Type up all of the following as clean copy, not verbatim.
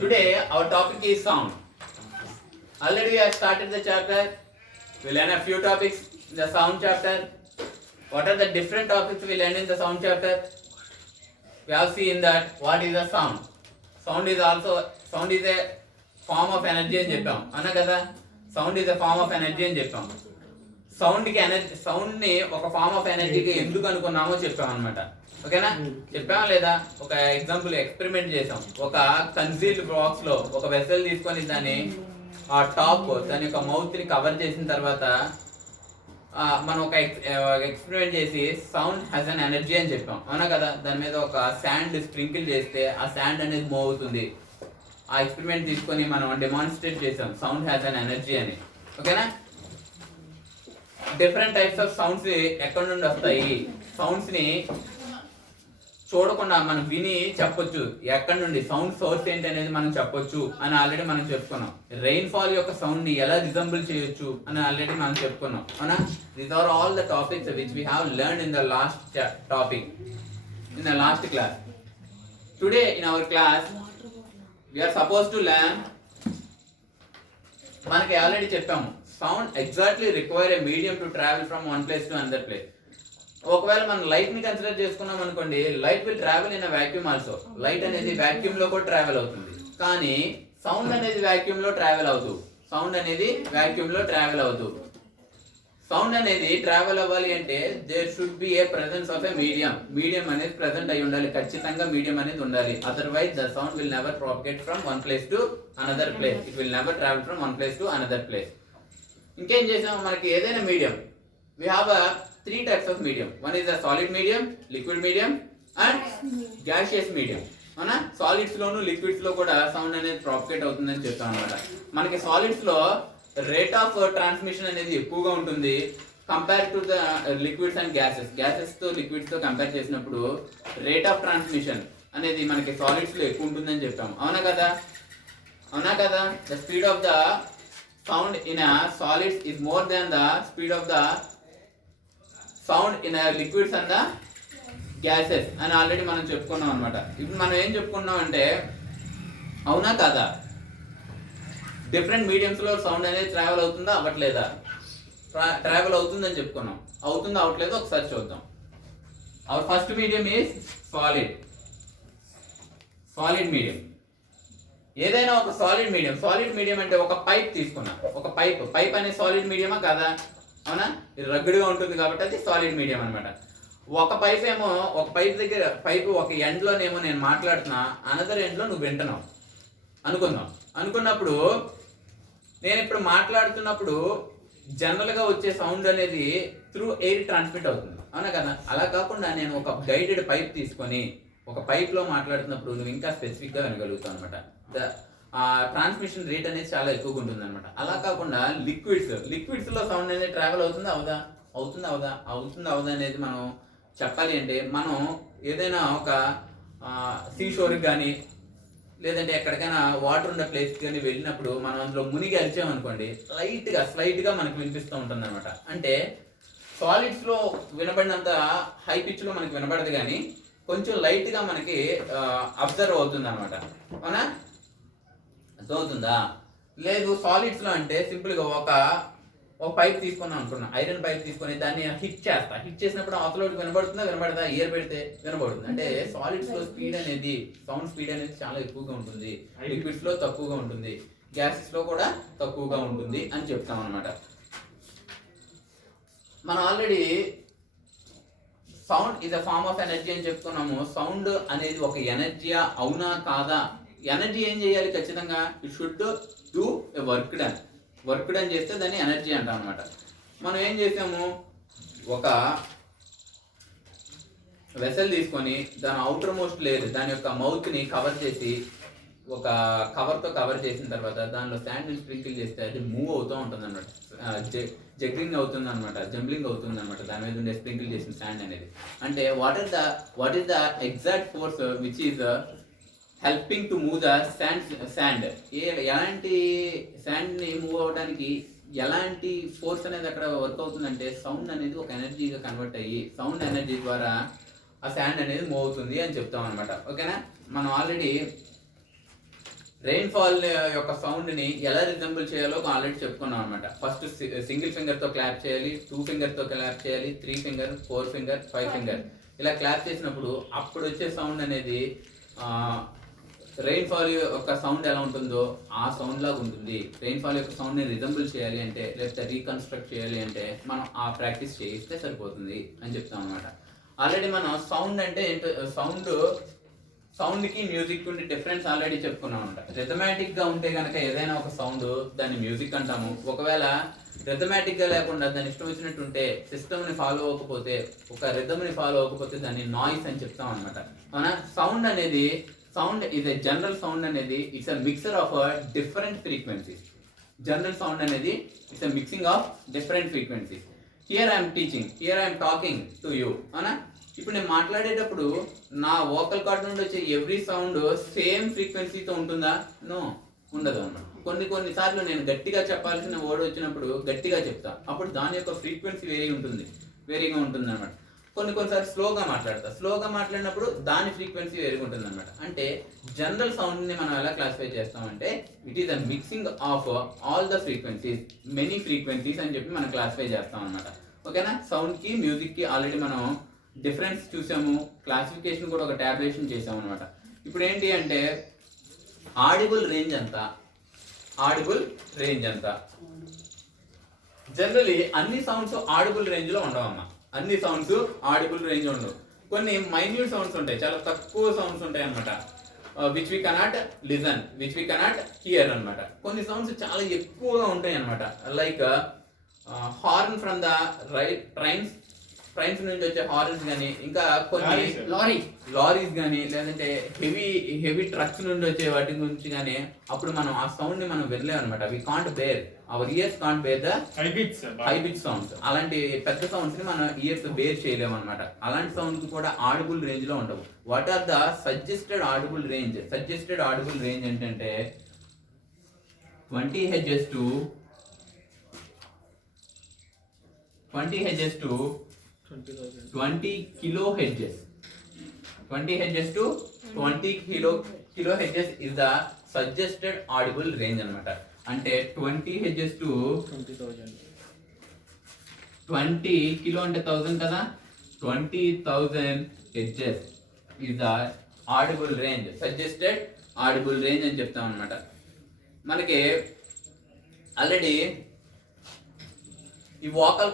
Today our topic is sound. Already we have started the chapter. We learn a few topics in the sound chapter. What are the different topics we learn in the sound chapter? We have seen that what is a sound. Sound is a form of energy అని చెప్పాం అన్నా కదా. Sound is a form of energy అని చెప్పాం. సౌండ్ని ఒక form of ఎనర్జీకి ఎందుకు అనుకున్నామో చెప్పాం అనమాట. ఓకేనా, చెప్పామా లేదా? ఒక ఎగ్జాంపుల్ ఎక్స్పెరిమెంట్ చేసాం. ఒక కన్సీల్డ్ బాక్స్ లో ఒక వెసల్ తీసుకొని దాన్ని ఆ టాప్ దాని యొక్క మౌత్ ని కవర్ చేసిన తర్వాత మనం ఒక ఎక్స్పెరిమెంట్ చేసి సౌండ్ హ్యాస్ అన్ ఎనర్జీ అని చెప్పాం అవునా కదా. దాని మీద ఒక శాండ్ స్ప్రింకిల్ చేస్తే ఆ శాండ్ అనేది మూవ్ అవుతుంది. ఆ ఎక్స్పెరిమెంట్ తీసుకొని మనం డెమాన్స్ట్రేట్ చేసాం సౌండ్ హ్యాస్ అన్ ఎనర్జీ అని. ఓకేనా, డిఫరెంట్ టైప్స్ ఆఫ్ సౌండ్స్ ఎక్కడి నుండి వస్తాయి? సౌండ్స్ ని చూడకుండా మనం విని చెప్పొచ్చు ఎక్కడి నుండి, సౌండ్ సోర్స్ ఏంటి అనేది మనం చెప్పొచ్చు అని ఆల్రెడీ మనం చెప్పుకున్నాం. రెయిన్ ఫాల్ యొక్క సౌండ్ ని ఎలా రిజంబుల్ చేయొచ్చు అని ఆల్రెడీ మనం చెప్పుకున్నాం అవునా. These are all the topics which we have learn in the last topic in the last class. Today in our class we are supposed to learn, మనకి already చెప్పాము sound exactly require a medium to travel from one place to another place. ఒకవేళ మనం light ని consider చేసుకున్నాం అనుకోండి, light will travel in vacuum also. Light అనేది vacuum లో కూడా ట్రావెల్ అవుతుంది. కానీ సౌండ్ అనేది వాక్యూమ్ లో ట్రావెల్ అవుతూ సౌండ్ అనేది ట్రావెల్ అవ్వాలి అంటే there should be a presence of a medium అనేది ప్రెసెంట్ అయి ఉండాలి. ఖచ్చితంగా మీడియం అనేది ఉండాలి. Otherwise the sound will never propagate from one place to another place. It will never travel from one place to another place. ఇంకేం చేసాం, మనకి ఏదైనా medium we have a three types of medium. One is a solid medium, liquid medium and gaseous medium. అవునా, solids లోను liquids లో కూడా sound అనేది propagate అవుతుందని చెప్తాం అనమాట. మనకి సాలిడ్స్ లో రేట్ ఆఫ్ ట్రాన్స్మిషన్ అనేది ఎక్కువగా ఉంటుంది compare to the liquids and gases తో లిక్విడ్స్ తో కంపేర్ చేసినప్పుడు రేట్ ఆఫ్ ట్రాన్స్మిషన్ అనేది మనకి సాలిడ్స్ లో ఎక్కువ ఉంటుందని చెప్తాం అవునా కదా. The speed of the sound in a solids is more than the speed of the sound in a liquids and the gases అని ఆల్రెడీ మనం చెప్పుకున్నాం అనమాట. ఇప్పుడు మనం ఏం చెప్పుకున్నాం అంటే అవునా కదా, డిఫరెంట్ మీడియంస్ లో సౌండ్ అనేది ట్రావెల్ అవుతుందా అవ్వట్లేదా? ట్రావెల్ అవుతుందని చెప్పుకున్నాం. అవుతుందా అవ్వట్లేదో ఒకసారి చూద్దాం. Our first medium is solid medium. ఏదైనా ఒక సాలిడ్ మీడియం అంటే ఒక పైప్ తీసుకున్నాం. ఒక పైప్ అనేది సాలిడ్ మీడియమా కాదా? అవునా, ఇది రగ్గుడుగా ఉంటుంది కాబట్టి అది సాలిడ్ మీడియం అనమాట. ఒక పైప్ దగ్గర ఒక ఎండ్ లోనేమో నేను మాట్లాడుతున్నా, అనదర్ ఎండ్ లో నువ్వు వింటున్నావు అనుకున్నప్పుడు నేను ఇప్పుడు మాట్లాడుతున్నప్పుడు జనరల్ గా వచ్చే సౌండ్ అనేది త్రూ ఎయిర్ ట్రాన్స్మిట్ అవుతుంది అవునా కదా. అలా కాకుండా నేను ఒక గైడెడ్ పైప్ తీసుకొని ఒక పైప్ లో మాట్లాడుతున్నప్పుడు నువ్వు ఇంకా స్పెసిఫిక్ గా వినగలుగుతావు అనమాట. ట్రాన్స్మిషన్ రేట్ అనేది చాలా ఎక్కువగా ఉంటుంది అనమాట. అలా కాకుండా లిక్విడ్స్ లో సౌండ్ అనేది ట్రావెల్ అవుతుందా అవదా అనేది మనం చెప్పాలి అంటే మనం ఏదైనా ఒక సీ షోర్కి కానీ లేదంటే ఎక్కడికైనా వాటర్ ఉన్న ప్లేస్ కానీ వెళ్ళినప్పుడు మనం అందులో మునిగి అరిచామనుకోండి, స్లైట్ గా మనకు వినిపిస్తూ ఉంటుంది అనమాట. అంటే సాలిడ్స్ లో వినబడినంత హై పిచ్ లో మనకి వినబడదు కానీ కొంచెం లైట్ గా మనకి అబ్జర్వ్ అవుతుంది అనమాట. అవునా, అవుతుందా? లేదు, సాలిడ్స్ లో అంటే సింపుల్ గా ఒక పైప్ తీసుకున్నాం అనుకున్నా, ఐరన్ పైప్ తీసుకొని దాన్ని హిట్ చేసినప్పుడు అవతలోకి వినబడదా? ఇయర్ పెడితే వినబడుతుంది. అంటే సాలిడ్స్ లో సౌండ్ స్పీడ్ అనేది చాలా ఎక్కువగా ఉంటుంది, లిక్విడ్స్ లో తక్కువగా ఉంటుంది, గ్యాసెస్ లో కూడా తక్కువగా ఉంటుంది అని చెప్తాం అనమాట. మనం already sound is a form of energy అని చెప్పుకున్నాము. సౌండ్ అనేది ఒక ఎనర్జీయా అవునా కాదా? ఎనర్జీ ఏం చేయాలి? ఖచ్చితంగా it should do a work done చేస్తే దాన్ని ఎనర్జీ అంటాం అనమాట. మనం ఏం చేసాము, ఒక వెసల్ తీసుకొని దాని అవుటర్ మోస్ట్ లేయర్ దాని యొక్క మౌత్ ని కవర్ చేసి ఒక కవర్ తో కవర్ చేసిన తర్వాత దానిలో శాండ్ ని స్ప్రింకిల్ చేస్తే అది మూవ్ అవుతూ ఉంటుంది అనమాట. జగ్లింగ్ అవుతుంది అనమాట, జంబ్లింగ్ అవుతుంది అనమాట దాని మీద ఉండే స్ప్రింకిల్ చేసిన శాండ్ అనేది. అంటే what is the exact force which is helping to move the sand. ఎలాంటి శాండ్ ని మూవ్ అవడానికి ఎలాంటి ఫోర్స్ అనేది అక్కడ వర్క్ అవుతుందంటే సౌండ్ అనేది ఒక ఎనర్జీగా కన్వర్ట్ అయ్యి సౌండ్ ఎనర్జీ ద్వారా ఆ శాండ్ అనేది మూవ్ అవుతుంది అని చెప్తాం అనమాట. ఓకేనా, మనం ఆల్రెడీ రెయిన్ఫాల్ యొక్క సౌండ్ ని ఎలా రిజంబుల్ చేయాలో ఆల్రెడీ చెప్పుకున్నాం అనమాట. ఫస్ట్ సింగిల్ ఫింగర్ తో క్లాప్ చేయాలి, 2 ఫింగర్ తో క్లాప్ చేయాలి, 3 ఫింగర్, 4 ఫింగర్, 5 ఫింగర్ ఇలా క్లాప్ చేసినప్పుడు అప్పుడు వచ్చే సౌండ్ అనేది రెయిన్ఫాల్ యొక్క సౌండ్ ఎలా ఉంటుందో ఆ సౌండ్ లాగా ఉంటుంది. రెయిన్ఫాల్ యొక్క సౌండ్ ని రిజంబుల్ చేయాలి అంటే, లేకపోతే రీకన్స్ట్రక్ట్ చేయాలి అంటే మనం ఆ ప్రాక్టీస్ చేయిస్తే సరిపోతుంది అని చెప్తాం అనమాట. ఆల్రెడీ మనం సౌండ్ అంటే సౌండ్ కి మ్యూజిక్ ఉండే డిఫరెన్స్ ఆల్రెడీ చెప్పుకున్నాం అనమాట. రిథమాటిక్ గా ఉంటే కనుక ఏదైనా ఒక సౌండ్ దాన్ని మ్యూజిక్ అంటాము. ఒకవేళ రిథమాటిక్ గా లేకుండా దాని ఇష్టం వచ్చినట్టు ఉంటే, సిస్టమ్ ని ఫాలో అవ్వకపోతే, ఒక రిథమ్ ని ఫాలో అవ్వకపోతే దాన్ని నాయిస్ అని చెప్తాం అనమాట. మన sound is a general sound అనేది it's a mixer of different frequencies. General sound అనేది it's a mixing of different frequencies. Here I am teaching, here I am talking to you. అవునా? ఇప్పుడు నేను మాట్లాడేటప్పుడు నా వోకల్ కార్డ్ నుండి వచ్చే every sound same ఫ్రీక్వెన్సీతో ఉంటుందా? నో, ఉండదు అన్నమాట. కొన్ని సార్లు నేను గట్టిగా చెప్పాల్సిన వర్డ్ వచ్చినప్పుడు గట్టిగా చెప్తా, అప్పుడు దాని యొక్క ఫ్రీక్వెన్సీ వేరీగా ఉంటుంది అనమాట. కొన్నిసార్లు స్లోగా మాట్లాడినప్పుడు దాని ఫ్రీక్వెన్సీ వేరుగా ఉంటుంది అనమాట. అంటే జనరల్ సౌండ్ ని మనం ఎలా క్లాసిఫై చేస్తామంటే it is a mixing of all the frequencies, many frequencies అని చెప్పి మనం క్లాసిఫై చేస్తాం అనమాట. ఓకేనా? సౌండ్ కి మ్యూజిక్ కి ఆల్రెడీ మనం డిఫరెన్స్ చూసాము, క్లాసిఫికేషన్ కూడా ఒక టాబ్యులేషన్ చేసాము అనమాట. ఇప్పుడు ఏంటి అంటే ఆడిబుల్ రేంజ్ ఎంత? జనరలీ అన్ని సౌండ్స్ ఆడిబుల్ రేంజ్ లో ఉండవమ్మా. అన్ని సౌండ్స్ ఆడిబుల్ రేంజ్ ఉండవు. కొన్ని మైన్యూట్ సౌండ్స్ ఉంటాయి, చాలా తక్కువ సౌండ్స్ ఉంటాయి అనమాట. Which we cannot listen, which we cannot hear అనమాట. కొన్ని సౌండ్స్ చాలా ఎక్కువగా ఉంటాయి అనమాట. Like horn from the trains నుంచి వచ్చే హార్న్స్ కానీ, ఇంకా కొన్ని లారీస్ కానీ, లేదంటే హెవీ ట్రక్స్ నుండి వచ్చే వాటి గురించి కానీ, అప్పుడు మనం ఆ సౌండ్ ని మనం వినలేము అనమాట. We can't bear, our ears can't bear the high pitch sounds. అలాంటి పెద్ద సౌండ్స్ ని మన ఇయర్స్ బేర్ చేయలేము అనమాట. అలాంటి సౌండ్స్ కూడా ఆడిబుల్ రేంజ్ లో ఉండవు. What are the suggested audible range ఏంటంటే 20 Hz to 20 kilohertz. 20 Hz to 20 kilohertz is the suggested audible range అన్నమాట. అంటే 20 Hz to 20 కిలో అంటే 1000 కదా, 20,000 Hz is the audible range, suggested audible range అని చెప్తాం అన్నమాట. మనకి ఆల్రెడీ ఈ వాకల్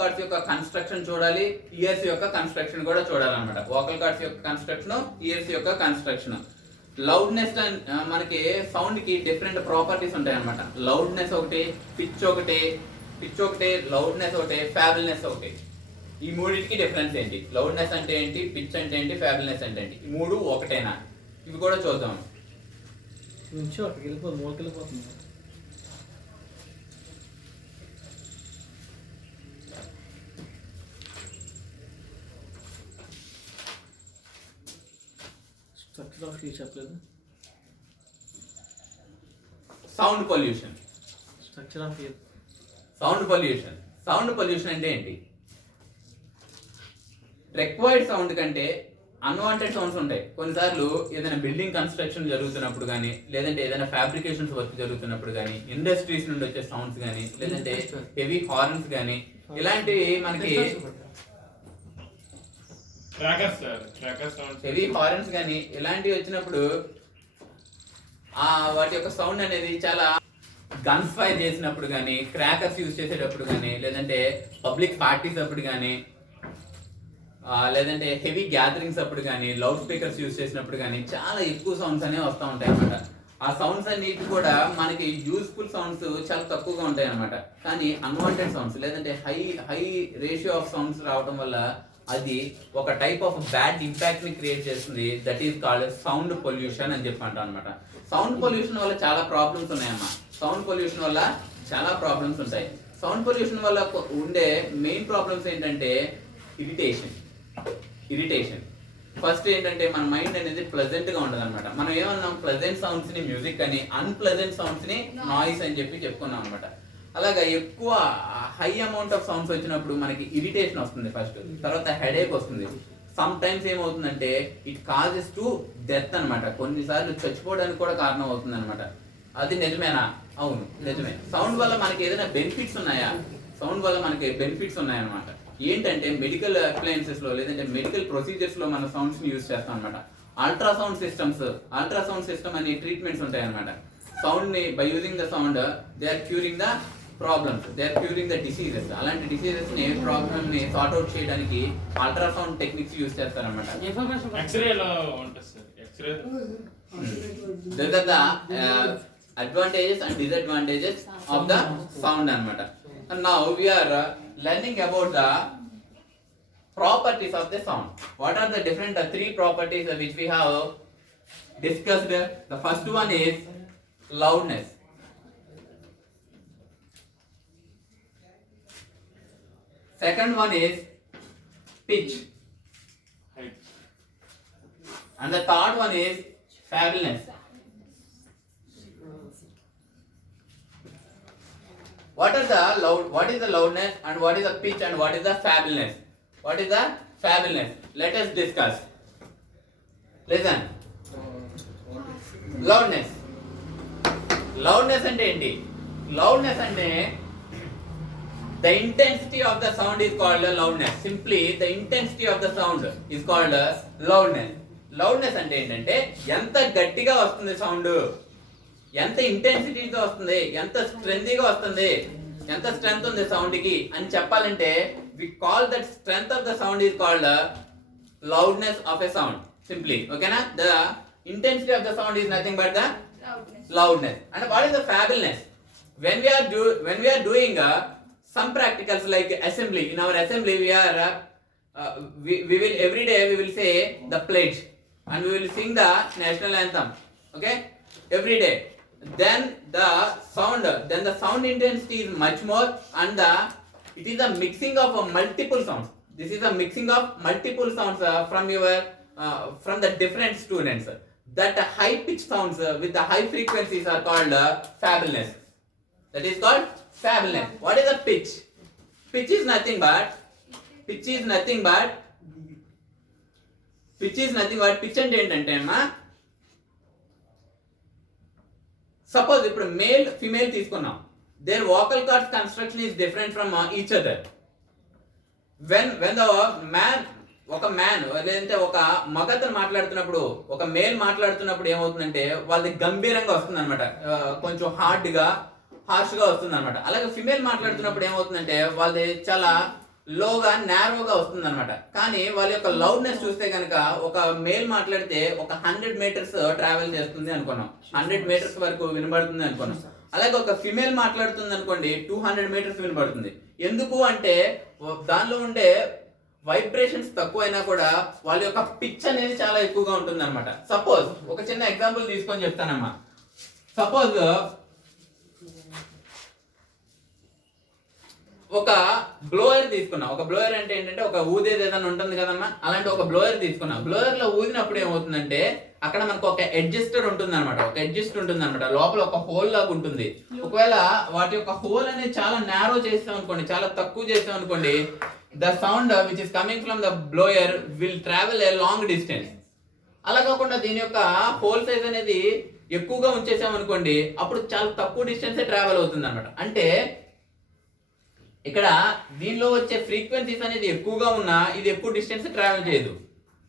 కార్డ్స్ యొక్క కన్స్ట్రక్షన్ చూడాలి, ఇయర్స్ యొక్క కన్స్ట్రక్షన్ కూడా చూడాలన్నమాట. వాకల్ కార్డ్స్ యొక్క కన్స్ట్రక్షన్, ఇయర్స్ యొక్క కన్స్ట్రక్షన్. లౌడ్నెస్ మనకి సౌండ్ కి డిఫరెంట్ ప్రాపర్టీస్ ఉంటాయి అనమాట. లౌడ్నెస్ ఒకటి, పిచ్ ఒకటి, లౌడ్నెస్ ఒకటి, ఫ్యాబుల్నెస్ ఒకటి. ఈ మూడింటికి డిఫరెన్స్ ఏంటి? లౌడ్నెస్ అంటే ఏంటి, పిచ్ అంటే ఏంటి, ఫ్యాబుల్నెస్ అంటే ఏంటి? ఈ మూడు ఒకటేనా? ఇవి కూడా చూద్దాం. చెప్పలేదు. సౌండ్ పొల్యూషన్ అంటే ఏంటి? రిక్వైర్డ్ సౌండ్ కంటే అన్వాంటెడ్ సౌండ్స్ ఉంటాయి. కొన్నిసార్లు ఏదైనా బిల్డింగ్ కన్స్ట్రక్షన్ జరుగుతున్నప్పుడు కానీ, లేదంటే ఏదైనా ఫ్యాబ్రికేషన్స్ వర్క్ జరుగుతున్నప్పుడు కానీ, ఇండస్ట్రీస్ నుండి వచ్చే సౌండ్స్ కానీ, లేదంటే హెవీ హార్న్స్ కానీ, ఇలాంటివి మనకి హెవీ హార్న్స్ కానీ ఇలాంటివి వచ్చినప్పుడు వాటి యొక్క సౌండ్ అనేది చాలా గన్స్ ఫైర్ చేసినప్పుడు కానీ, క్రాకర్స్ యూజ్ చేసేటప్పుడు కానీ, లేదంటే పబ్లిక్ పార్టీస్ అప్పుడు కానీ, లేదంటే హెవీ గ్యాదరింగ్స్ అప్పుడు కానీ, లౌడ్ స్పీకర్స్ యూజ్ చేసినప్పుడు కానీ చాలా ఎక్కువ సౌండ్స్ అనేవి వస్తూ ఉంటాయి అన్నమాట. ఆ సౌండ్స్ అన్నిటి కూడా మనకి యూస్ఫుల్ సౌండ్స్ చాలా తక్కువగా ఉంటాయి అన్నమాట. కానీ అన్వాంటెడ్ సౌండ్స్ లేదంటే హై రేషియో ఆఫ్ సౌండ్స్ రావడం వల్ల అది ఒక టైప్ ఆఫ్ బ్యాడ్ ఇంపాక్ట్ ని క్రియేట్ చేస్తుంది. That is called sound pollution అని చెప్పి అంటాం అనమాట. సౌండ్ పొల్యూషన్ వల్ల చాలా ప్రాబ్లమ్స్ ఉన్నాయమ్మా. సౌండ్ పొల్యూషన్ వల్ల చాలా ప్రాబ్లమ్స్ ఉంటాయి. సౌండ్ పొల్యూషన్ వల్ల ఉండే మెయిన్ ప్రాబ్లమ్స్ ఏంటంటే ఇరిటేషన్. ఫస్ట్ ఏంటంటే మన మైండ్ అనేది ప్లెజెంట్ గా ఉండదు అనమాట. మనం ఏమన్నాం, ప్లెజెంట్ సౌండ్స్ ని మ్యూజిక్ అని, అన్ప్లెజెంట్ సౌండ్స్ ని నాయిస్ అని చెప్పి చెప్పుకున్నాం అనమాట. అలాగా ఎక్కువ హై అమౌంట్ ఆఫ్ సౌండ్స్ వచ్చినప్పుడు మనకి ఇరిటేషన్ వస్తుంది ఫస్ట్, తర్వాత హెడేక్ వస్తుంది, సమ్ టైమ్స్ ఏమవుతుందంటే ఇట్ కాజెస్ టు డెత్ అనమాట. కొన్నిసార్లు చచ్చిపోవడానికి కూడా కారణం అవుతుంది అనమాట. అది నిజమేనా? అవును నిజమే. సౌండ్ వల్ల మనకి ఏదైనా బెనిఫిట్స్ ఉన్నాయా? సౌండ్ వల్ల మనకి బెనిఫిట్స్ ఉన్నాయన్నమాట. ఏంటంటే మెడికల్ అప్లయన్సెస్ లో లేదంటే మెడికల్ ప్రొసీజర్స్ లో మన సౌండ్స్ ని యూజ్ చేస్తాం అనమాట. అల్ట్రాసౌండ్ సిస్టమ్ అనే ట్రీట్మెంట్స్ ఉంటాయి అనమాట. సౌండ్ ని by using the sound they are curing the problems, they are curing the diseases. అలాంటి డిసీజెస్ ని ప్రాబ్లమ్ ని సార్ట్ అవుట్ చేయడానికి అల్ట్రాసౌండ్ టెక్నిక్స్ యూజ్ చేస్తారన్నమాట. These are the advantages and disadvantages of the sound anamata. And now we are learning about the properties of the sound. What are the different three properties which we have discussed? The first one is loudness. Second one is pitch. And the third one is fabulous. What is the loudness and what is the pitch and what is the fabulous? What is the fabulous? Let us discuss. Listen. Loudness. Loudness ante enti? Loudness ante the intensity of the sound is called loudness. Simply the intensity of the sound is called loudness. Loudness అంటే ఏంటంటే ఎంత గట్టిగా వస్తుంది sound, ఎంత ఇంటెన్సిటీతో వస్తుంది, ఎంత స్ట్రెంతీగా వస్తుంది, ఎంత స్ట్రెంత్ ఉంది సౌండ్ కి అని చెప్పాలంటే we call that strength of the sound is called loudness of a sound. Simply, okay na? The intensity of the sound is nothing but the loudness. And what is the fabulous? When we are doing some practicals like assembly, in our assembly we are we will every day we will say the pledge and we will sing the national anthem, okay, every day. Then the sound intensity is much more, and it is a mixing of multiple sounds. This is a mixing of multiple sounds from the different students. That high pitch sounds with the high frequencies are called fabulous. That is called fabulous. What is the pitch? Pitch is nothing but pitch అంటే ఏంటంటే అమ్మా, suppose ఇప్పుడు male female తీసుకున్నాం, their vocal cords construction is different from each other. When the man, ఒక man లేదంటే ఒక మగతను మాట్లాడుతున్నప్పుడు, ఒక మేల్ మాట్లాడుతున్నప్పుడు ఏమవుతుందంటే వాళ్ళది గంభీరంగా వస్తుంది అనమాట, కొంచెం హార్ష్ గా వస్తుంది అనమాట. అలాగే ఫిమేల్ మాట్లాడుతున్నప్పుడు ఏమవుతుందంటే వాళ్ళది చాలా లోగా నారోగా వస్తుంది అనమాట. కానీ వాళ్ళ యొక్క లౌడ్నెస్ చూస్తే కనుక ఒక మేల్ మాట్లాడితే ఒక 100 మీటర్స్ ట్రావెల్ చేస్తుంది అనుకున్నాం, 100 మీటర్స్ వరకు వినబడుతుంది అనుకున్నాం. అలాగే ఒక ఫిమేల్ మాట్లాడుతుంది అనుకోండి 200 మీటర్స్ వినబడుతుంది. ఎందుకు అంటే దానిలో ఉండే వైబ్రేషన్స్ తక్కువైనా కూడా వాళ్ళ యొక్క పిచ్ అనేది చాలా ఎక్కువగా ఉంటుంది అనమాట. సపోజ్ ఒక చిన్న ఎగ్జాంపుల్ తీసుకొని చెప్తానమ్మా. సపోజ్ ఒక బ్లోయర్ తీసుకున్నా. ఒక బ్లోయర్ అంటే ఏంటంటే ఒక ఊదేది ఏదైనా ఉంటుంది కదమ్మా, అలాంటి ఒక బ్లోయర్ తీసుకున్నా. బ్లోయర్ లో ఊదినప్పుడు ఏమవుతుందంటే అక్కడ మనకు ఒక అడ్జస్టర్ ఉంటుంది అనమాట, లోపల ఒక హోల్ లాగా ఉంటుంది. ఒకవేళ వాటి యొక్క హోల్ అనేది చాలా నారో చేస్తాం అనుకోండి, చాలా తక్కువ చేస్తాం అనుకోండి, the sound which is coming from the blower will travel a long distance. అలా కాకుండా దీని యొక్క హోల్ సైజ్ అనేది ఎక్కువగా ఉంచేసాం అనుకోండి, అప్పుడు చాలా తక్కువ డిస్టెన్స్ ట్రావెల్ అవుతుంది అనమాట. అంటే ఇక్కడ దీనిలో వచ్చే ఫ్రీక్వెన్సీస్ అనేది ఎక్కువగా ఉన్నా ఇది ఎక్కువ డిస్టెన్స్ ట్రావెల్ చేయదు,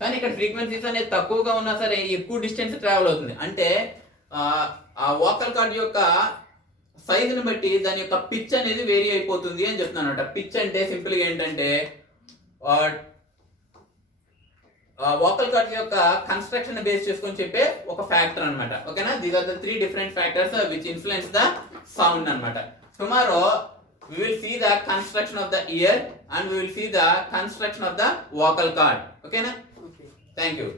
కానీ ఇక్కడ ఫ్రీక్వెన్సీస్ అనేది తక్కువగా ఉన్నా సరే ఎక్కువ డిస్టెన్స్ ట్రావెల్ అవుతుంది. అంటే ఆ వోకల్ కార్డ్ యొక్క సైజుని బట్టి దాని యొక్క పిచ్ అనేది వేరీ అయిపోతుంది అని చెప్తున్నాను అనమాట. పిచ్ అంటే సింపుల్గా ఏంటంటే వోకల్ కార్డ్ యొక్క కన్స్ట్రక్షన్ బేస్ చేసుకొని చెప్పే ఒక ఫ్యాక్టర్ అనమాట. ఓకేనా? These are the 3 different factors which influence the sound అనమాట. Tomorrow we will see the construction of the ear and we will see the construction of the vocal cord. Okay na? Okay. Thank you.